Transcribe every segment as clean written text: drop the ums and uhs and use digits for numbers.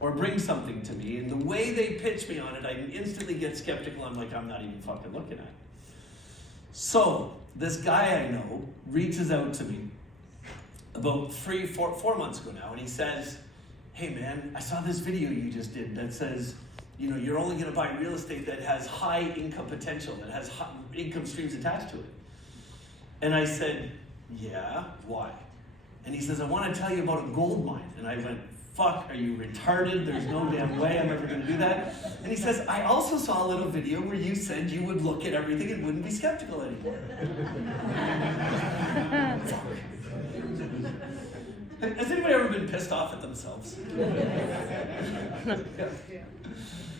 or bring something to me, and the way they pitch me on it, I instantly get skeptical. I'm like, I'm not even fucking looking at it. So this guy I know reaches out to me about 4 months ago now, and he says, hey man, I saw this video you just did that says, you know, you're only going to buy real estate that has high income potential, that has high income streams attached to it. And I said, yeah, why? And he says, I want to tell you about a gold mine. And I went, fuck, are you retarded? There's no damn way I'm ever going to do that. And he says, I also saw a little video where you said you would look at everything and wouldn't be skeptical anymore. Has anybody ever been pissed off at themselves?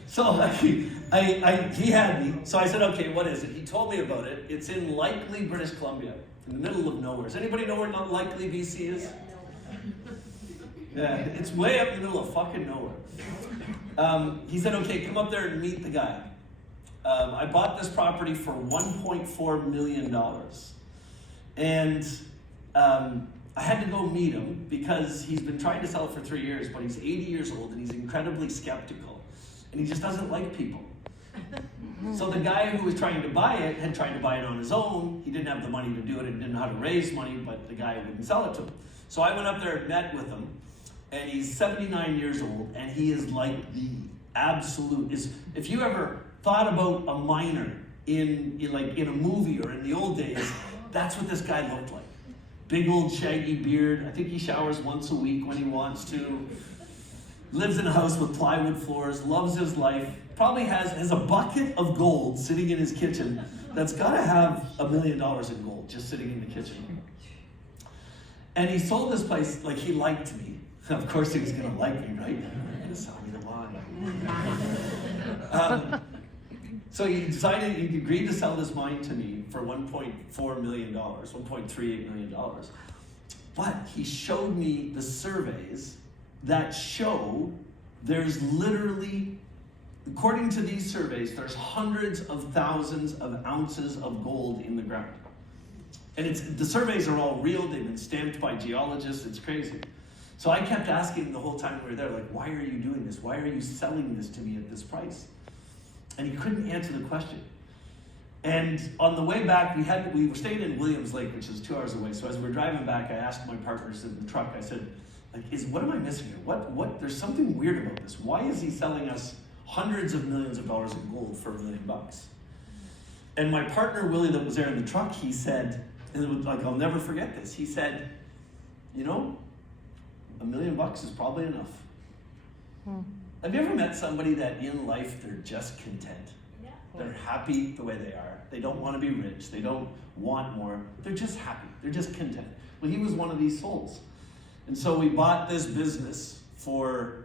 So he had me. So I said, okay, what is it? He told me about it. It's in Likely, British Columbia, in the middle of nowhere. Does anybody know where Likely, BC is? Yeah, it's way up in the middle of fucking nowhere. He said, okay, come up there and meet the guy. I bought this property for $1.4 million. And I had to go meet him because he's been trying to sell it for 3 years, but he's 80 years old and he's incredibly skeptical. And he just doesn't like people. So the guy who was trying to buy it had tried to buy it on his own. He didn't have the money to do it and didn't know how to raise money, but the guy wouldn't sell it to him. So I went up there and met with him, and he's 79 years old, and he is like the absolute, if you ever thought about a miner in a movie or in the old days, that's what this guy looked like. Big old shaggy beard. I think he showers once a week when he wants to. Lives in a house with plywood floors, loves his life, probably has a bucket of gold sitting in his kitchen that's got to have $1 million in gold just sitting in the kitchen. And he sold this place like he liked me. Of course he was going to like me, right? He's going to sell me the mine. So he agreed to sell this mine to me for $1.4 million, $1.38 million. But he showed me the surveys that show there's literally, according to these surveys, there's hundreds of thousands of ounces of gold in the ground. And the surveys are all real, they've been stamped by geologists, it's crazy. So I kept asking the whole time we were there, like, why are you doing this? Why are you selling this to me at this price? And he couldn't answer the question. And on the way back, we were staying in Williams Lake, which is 2 hours away. So as we were driving back, I asked my partners in the truck, I said, what am I missing here? What? There's something weird about this. Why is he selling us hundreds of millions of dollars in gold for $1 million? And my partner, Willie, that was there in the truck, he said, and it was like, I'll never forget this. He said, you know, $1 million is probably enough. Have you ever met somebody that in life, they're just content? Yeah. They're happy the way they are. They don't want to be rich. They don't want more. They're just happy. They're just content. Well, he was one of these souls. And so we bought this business for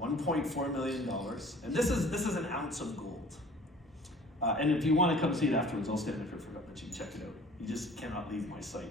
$1.4 million. And this is an ounce of gold. And if you want to come see it afterwards, I'll stand up here for a minute, but you can check it out. You just cannot leave my site.